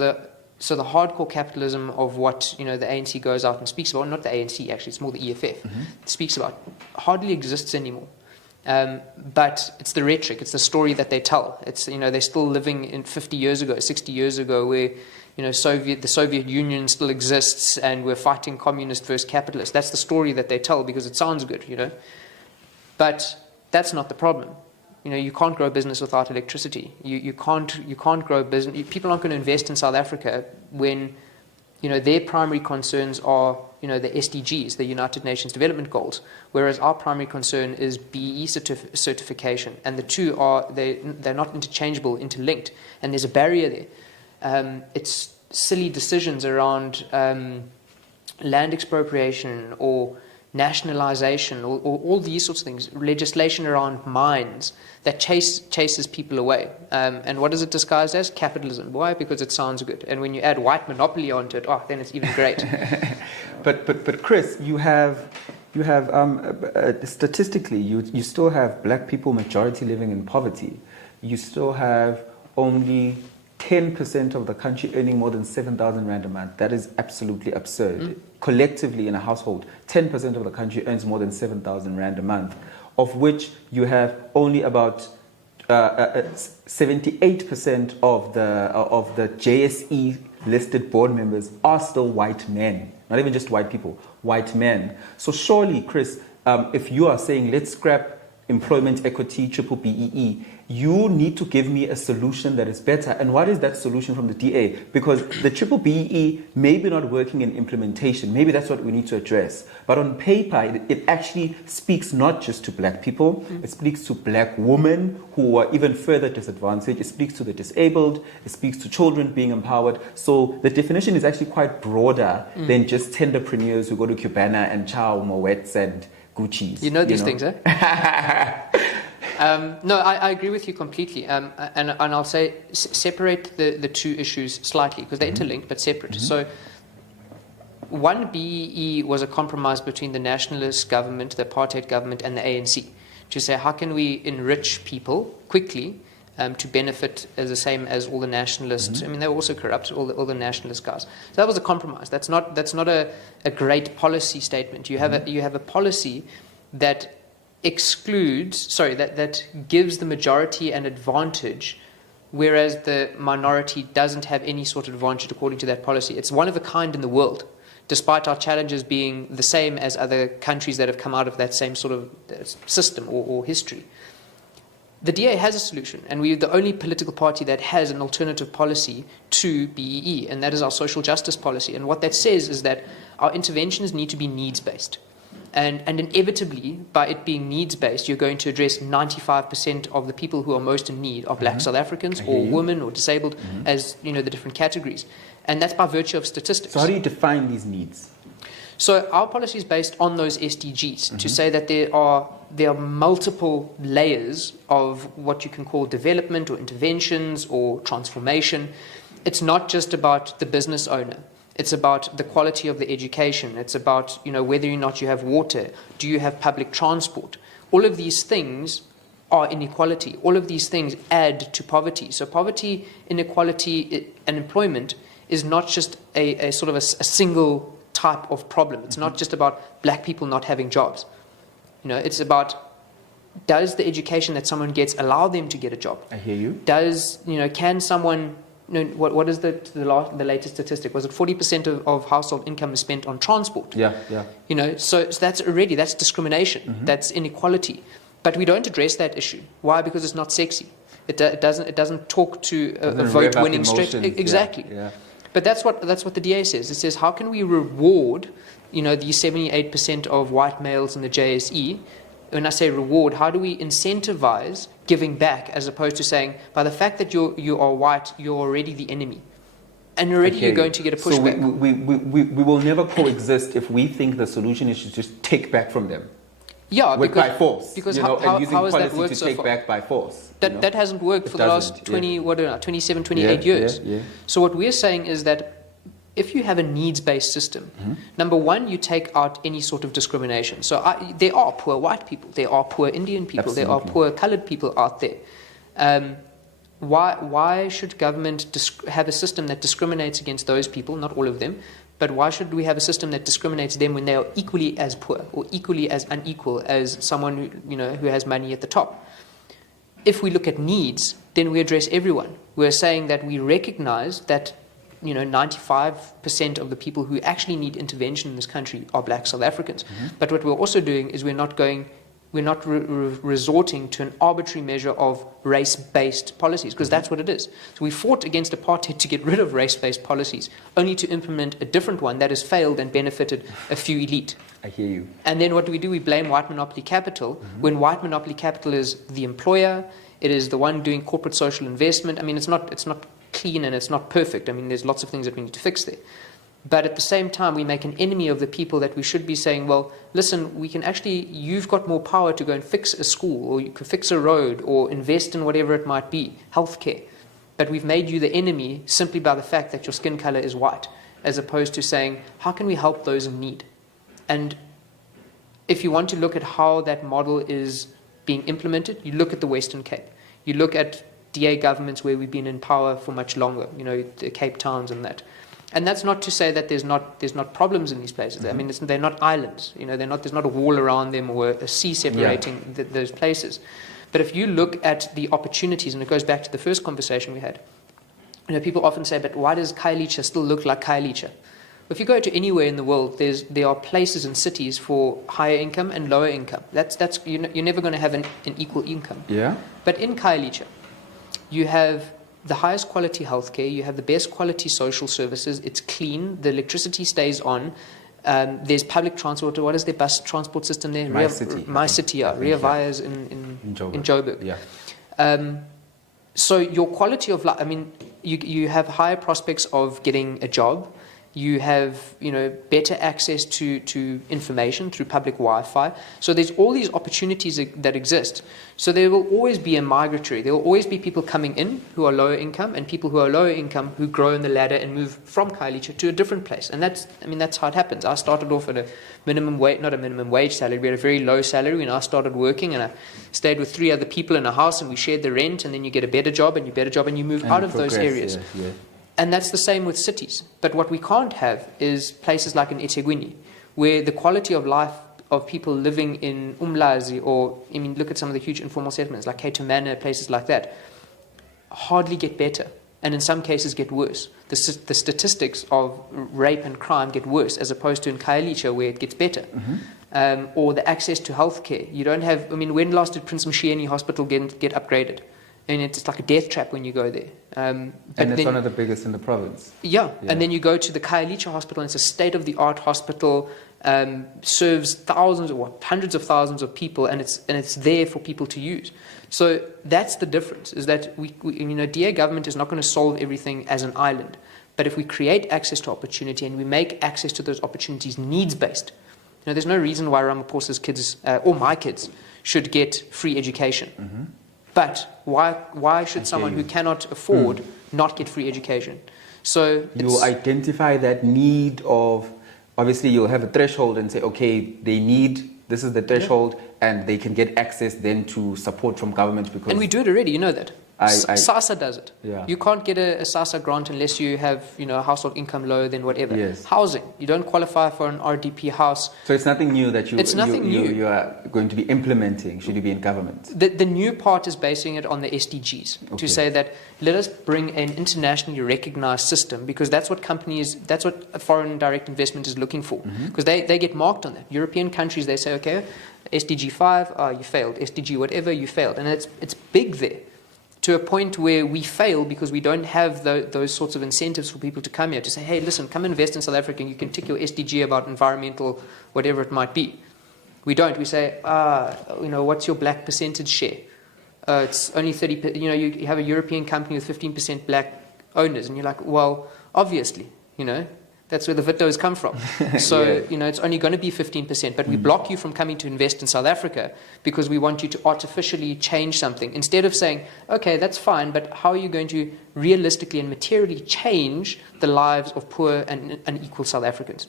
So the hardcore capitalism of what the ANC goes out and speaks about, not the ANC actually, it's more the EFF, speaks about, hardly exists anymore. But it's the rhetoric, it's the story that they tell. It's they're still living in 50 years ago, 60 years ago, where the Soviet Union still exists and we're fighting communist versus capitalist. That's the story that they tell because it sounds good, But that's not the problem. You can't grow business without electricity. You can't grow business. People aren't going to invest in South Africa when their primary concerns are the SDGs, the United Nations Development Goals, whereas our primary concern is BEE certification, and the two they're not interchangeable, interlinked, and there's a barrier there. It's silly decisions around land expropriation or nationalization or all these sorts of things, legislation around mines that chases people away. And what is it disguised as? Capitalism. Why? Because it sounds good. And when you add white monopoly onto it, then it's even great. But Chris, you have statistically, you still have black people majority living in poverty. You still have only 10% of the country earning more than 7,000 Rand a month. That is absolutely absurd. Collectively in a household, 10% of the country earns more than 7,000 Rand a month, of which you have only about 78% of the JSE listed board members are still white men. Not even just white people, white men. So surely, Chris, if you are saying let's scrap employment equity, triple BEE, you need to give me a solution that is better. And what is that solution from the DA? Because the triple BEE may be not working in implementation. Maybe that's what we need to address. But on paper, it actually speaks not just to black people. It speaks to black women who are even further disadvantaged. It speaks to the disabled. It speaks to children being empowered. So the definition is actually quite broader than just tenderpreneurs who go to Cubana and chow Moets and Gucci's. These things, eh? No, I agree with you completely. And I'll say separate the two issues slightly because they're interlinked but separate. So one BEE was a compromise between the nationalist government, the apartheid government, and the ANC to say how can we enrich people quickly to benefit as the same as all the nationalists. I mean, they were also corrupt, all the nationalist guys. So that was a compromise. That's not a great policy statement. You have a policy that that gives the majority an advantage, whereas the minority doesn't have any sort of advantage according to that policy. It's one of a kind in the world, despite our challenges being the same as other countries that have come out of that same sort of system or history. The DA has a solution, and we're the only political party that has an alternative policy to BEE, and that is our social justice policy. And what that says is that our interventions need to be needs-based. And inevitably, by it being needs-based, you're going to address 95% of the people who are most in need are black South Africans or women or disabled as, the different categories. And that's by virtue of statistics. So how do you define these needs? So our policy is based on those SDGs to say that there are multiple layers of what you can call development or interventions or transformation. It's not just about the business owner. It's about the quality of the education. It's about, whether or not you have water. Do you have public transport? All of these things are inequality. All of these things add to poverty. So poverty, inequality, and employment is not just a sort of a single type of problem. It's not just about black people not having jobs. It's about, does the education that someone gets allow them to get a job? I hear you. Can someone... what is the latest statistic? Was it 40% of household income is spent on transport? Yeah. So that's discrimination. That's inequality. But we don't address that issue. Why? Because it's not sexy. It doesn't talk to a vote-winning strategy. Exactly. Yeah. But that's what the DA says. It says, how can we reward, these 78% of white males in the JSE? When I say reward, how do we incentivize giving back as opposed to saying, by the fact that you are white, you're already the enemy. And already you're going to get a pushback. So we will never coexist if we think the solution is to just take back from them. Yeah, by force. Because and using how has policy that worked to take back by force. That hasn't worked for the last 27, 28 years. Yeah. So what we're saying is that if you have a needs-based system, number one, you take out any sort of discrimination. So there are poor white people, there are poor Indian people, there are poor colored people out there. why should government have a system that discriminates against those people, not all of them, but why should we have a system that discriminates them when they are equally as poor or equally as unequal as someone who has money at the top? If we look at needs, then we address everyone. We're saying that we recognize that 95% of the people who actually need intervention in this country are black South Africans. But what we're also doing is we're not resorting to an arbitrary measure of race-based policies, because that's what it is. So we fought against apartheid to get rid of race-based policies, only to implement a different one that has failed and benefited a few elite. I hear you. And then what do? We blame white monopoly capital, when white monopoly capital is the employer, it is the one doing corporate social investment. I mean, it's not clean and it's not perfect. I mean, there's lots of things that we need to fix there. But at the same time, we make an enemy of the people that we should be saying, well, listen, you've got more power to go and fix a school, or you can fix a road, or invest in whatever it might be, healthcare. But we've made you the enemy simply by the fact that your skin color is white, as opposed to saying, how can we help those in need? And if you want to look at how that model is being implemented, you look at the Western Cape. You look at DA governments where we've been in power for much longer, the Cape Towns and that. And that's not to say that there's not problems in these places. I mean, they're not islands. There's not a wall around them or a sea separating those places. But if you look at the opportunities, and it goes back to the first conversation we had, people often say, but why does Khayelitsha still look like Khayelitsha? If you go to anywhere in the world, there are places and cities for higher income and lower income. You're never going to have an equal income. Yeah. But in Khayelitsha, you have the highest quality healthcare, you have the best quality social services, it's clean, the electricity stays on, there's public transport. What is their bus transport system there? My City, Ria Vias in Joburg. Yeah. So your quality of life, I mean, you have higher prospects of getting a job. You have, better access to information through public Wi-Fi. So there's all these opportunities that exist. So there will always be a migratory. There will always be people coming in who are lower income, and people who are lower income who grow in the ladder and move from Khayelitsha to a different place. And that's how it happens. I started off at a minimum wage, not a minimum wage salary. We had a very low salary when I started working, and I stayed with 3 other people in a house, and we shared the rent. And then you get a better job, and you move out of those areas. Yeah. And that's the same with cities. But what we can't have is places like in eThekwini, where the quality of life of people living in Umlazi, or, look at some of the huge informal settlements like Cato Manor, places like that, hardly get better. And in some cases get worse. The statistics of rape and crime get worse, as opposed to in Khayelitsha, where it gets better. Or the access to healthcare. You don't have, when last did Prince Mshieni Hospital get upgraded? And it's like a death trap when you go there. And it's one of the biggest in the province. Yeah, and then you go to the Khayelitsha Hospital, and it's a state-of-the-art hospital, serves thousands or hundreds of thousands of people, and it's there for people to use. So that's the difference, is that DA government is not going to solve everything as an island. But if we create access to opportunity, and we make access to those opportunities needs-based, there's no reason why Ramaphosa's kids, or my kids, should get free education. But why should someone who cannot afford not get free education? So you identify that need of, obviously you'll have a threshold and say, okay, they need, this is the threshold, and they can get access then to support from government. Because and we do it already, you know that. SASSA does it. Yeah. You can't get a SASSA grant unless you have, a household income lower than whatever. Yes. Housing. You don't qualify for an RDP house. So it's nothing new that It's nothing new. You are going to be implementing, should you be in government? The new part is basing it on the SDGs, to say that let us bring an internationally recognized system, because that's what a foreign direct investment is looking for. Because they get marked on that. European countries, they say, okay, SDG 5, you failed. SDG whatever, you failed. And it's big there, to a point where we fail because we don't have those sorts of incentives for people to come here, to say, hey, listen, come invest in South Africa, and you can tick your SDG about environmental, whatever it might be. We don't. We say, what's your black percentage share? It's only 30%. You have a European company with 15% black owners, and you're like, well, obviously, that's where the Vitos come from. So, it's only going to be 15%, but we block you from coming to invest in South Africa because we want you to artificially change something. Instead of saying, okay, that's fine, but how are you going to realistically and materially change the lives of poor and unequal South Africans?